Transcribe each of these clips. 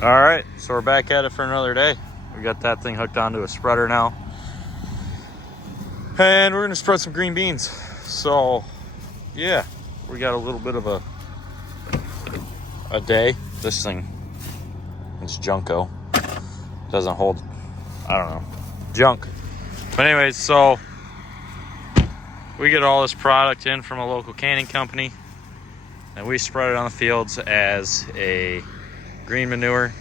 All right, so we're back at it for another day. We got that thing hooked onto a spreader now. And we're gonna spread some green beans. So yeah, we got a little bit of a day. This thing is Junko. Doesn't hold, I don't know, junk. But anyways, so we get all this product in from a local canning company and we spread it on the fields as a green manure.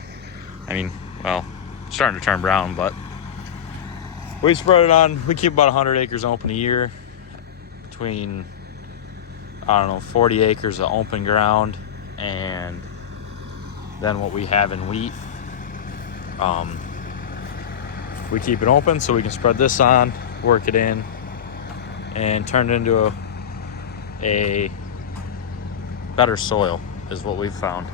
I mean, well, it's starting to turn brown, but we spread it on. We keep about 100 acres open a year, between, I don't know, 40 acres of open ground and then what we have in wheat. We keep it open so we can spread this on, work it in, and turn it into a better soil is what we've found.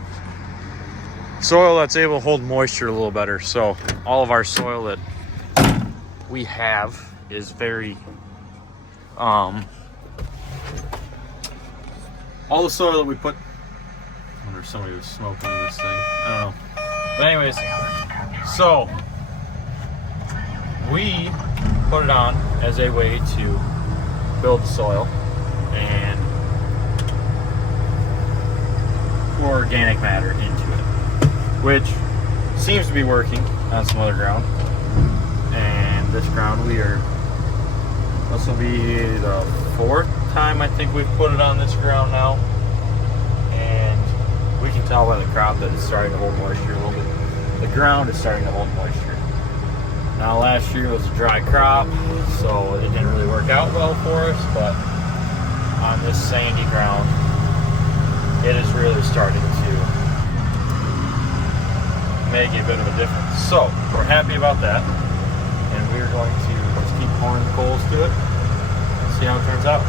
Soil that's able to hold moisture a little better. So all of our soil that we have is very, all the soil that we put, I wonder if somebody was smoking in this thing. I don't know. But anyways, so we put it on as a way to build the soil and pour organic matter into it, which seems to be working on some other ground. And this ground this will be the 4th time I think we've put it on this ground now. And we can tell by the crop that it's starting to hold moisture a little bit. The ground is starting to hold moisture. Now last year was a dry crop, so it didn't really work out well for us, but on this sandy ground, it is really starting to make a bit of a difference. So we're happy about that, and we're going to just keep pouring the coals to it and see how it turns out.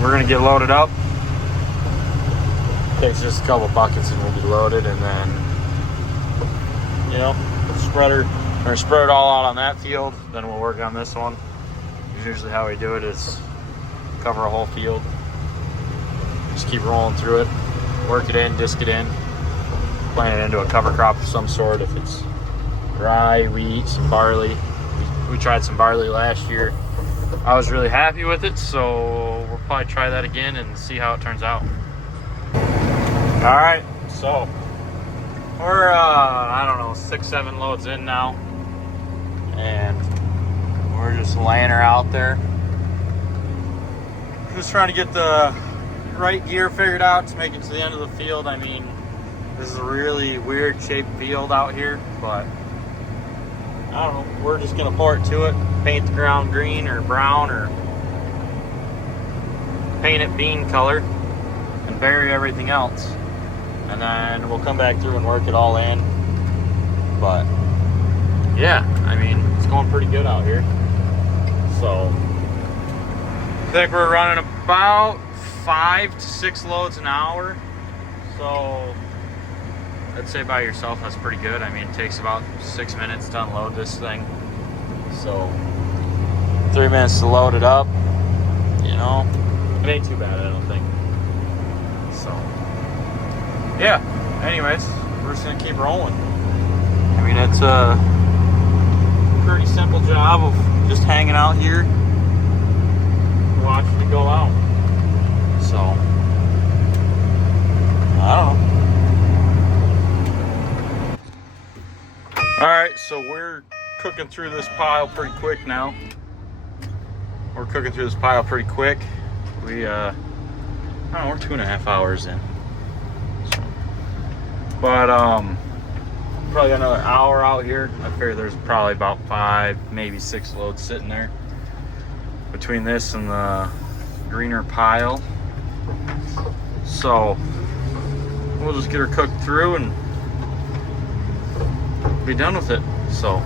We're going to get loaded up. Takes just a couple buckets and we'll be loaded, and then, you know, we're gonna spread it all out on that field, then we'll work on this one. Usually how we do it is cover a whole field, just keep rolling through it, work it in, disc it in, plant it into a cover crop of some sort. If it's rye, wheat, some barley. We tried some barley last year. I was really happy with it, so we'll probably try that again and see how it turns out. All right, so we're, I don't know, 6-7 loads in now, and we're just laying her out there. Just trying to get the right gear figured out to make it to the end of the field. I mean, this is a really weird shaped field out here, but I don't know, we're just gonna pour it to it, paint the ground green or brown, or paint it bean color, and bury everything else. And then we'll come back through and work it all in. But yeah, I mean, it's going pretty good out here. So I think we're running about 5 to 6 loads an hour. So I'd say by yourself, that's pretty good. I mean, it takes about 6 minutes to unload this thing. So 3 minutes to load it up, you know, it ain't too bad, I don't think. So yeah, anyways, we're just gonna keep rolling. I mean, it's a pretty simple job of just hanging out here, watching it go out. So, I don't know. Alright, so we're cooking through this pile pretty quick now. We, I don't know, we're 2.5 hours in. But probably got another hour out here. I figure there's probably about 5, maybe 6 loads sitting there between this and the greener pile. So we'll just get her cooked through and be done with it. So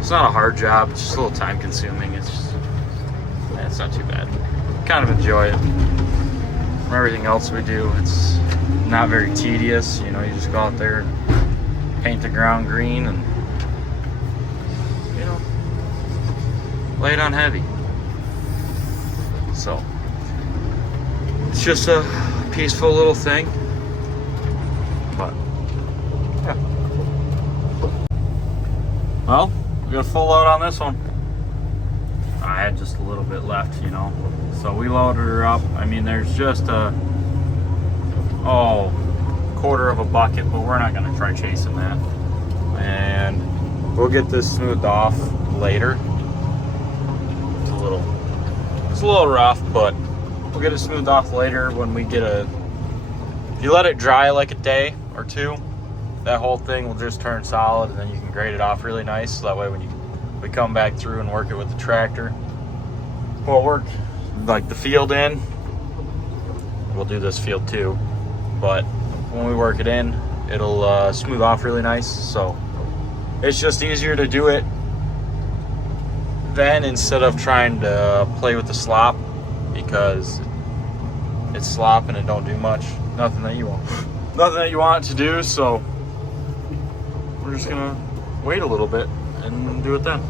it's not a hard job, it's just a little time consuming. It's not too bad. Kind of enjoy it. From everything else we do, it's not very tedious. You know, you just go out there and paint the ground green and, you know, lay it on heavy. So it's just a peaceful little thing. But yeah. Well, we got a full load on this one. I had just a little bit left, you know. So we loaded her up. I mean, there's just a quarter of a bucket, but we're not gonna try chasing that. And we'll get this smoothed off later. It's a little rough, but we'll get it smoothed off later when we get if you let it dry like a day or two, that whole thing will just turn solid, and then you can grade it off really nice. So that way when we come back through and work it with the tractor, we'll work like the field in. We'll do this field too, but when we work it in, it'll smooth off really nice. So it's just easier to do it then instead of trying to play with the slop, because it's slop and it don't do much. Nothing that you want it to do. So we're just gonna wait a little bit and do it then.